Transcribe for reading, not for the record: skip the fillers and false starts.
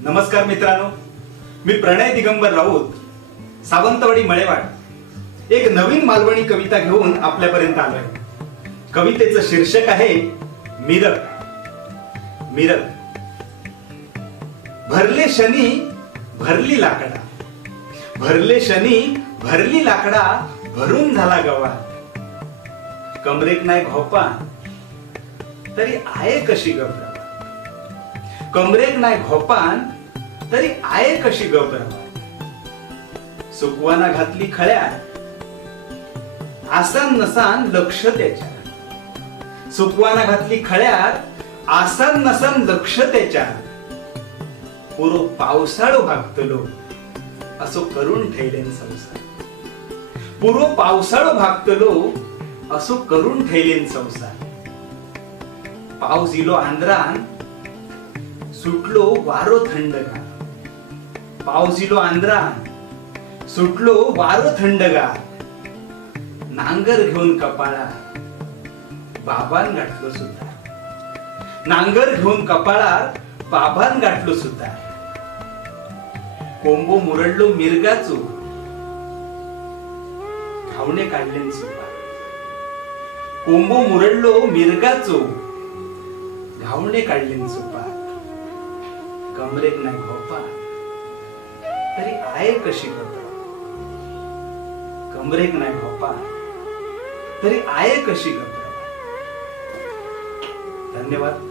नमस्कार मित्रांनो, मी प्रणय दिगंबर राऊत, सावंतवाडी मळेवाड एक नवीन मालवणी कविता घेऊन आपल्यापर्यंत आलोय। कवितेचं शीर्षक आहे मिरग। मिरग। भरले शनी भरली लाकडा, भरले शनी भरली लाकडा, भरून झाला गवा। कमरेक नाही घोपा तरी आहे कशी गबरा, कमरेक नाही घोपान तरी आहे कशी गबरा। सुकवाना घातली खळ्यात, आसान नसान लक्ष त्याच्या। सुकवाना घातली खळ्यात, आसान नसान लक्ष त्याच्या। पुरो पावसाळो भागतलो असो करून ठेवलेन संसार। पुरो पावसाळो भागतलो असो करून ठेवलेन संसार। पाऊस इलो आंध्रान सुटलो वारो थंडगार। पाऊस इलो आंध्रान सुटलो वारो थंडगार। नांगर घेऊन कपाळात बाबान गाठलो सुतार। नांगर घेऊन कपाळात बाबान गाठलो सुतार। कोंबो मुरडलो मिरगाचो, घावणे काढलेन सुपार। कोंबो मुरडलो मिरगाचो, घावणे काढलेन सुपार। कमरेक नाही घोपा तरी आहे कशी गबरा। कमरेक नाही घोपा तरी आहे कशी गबरा। धन्यवाद।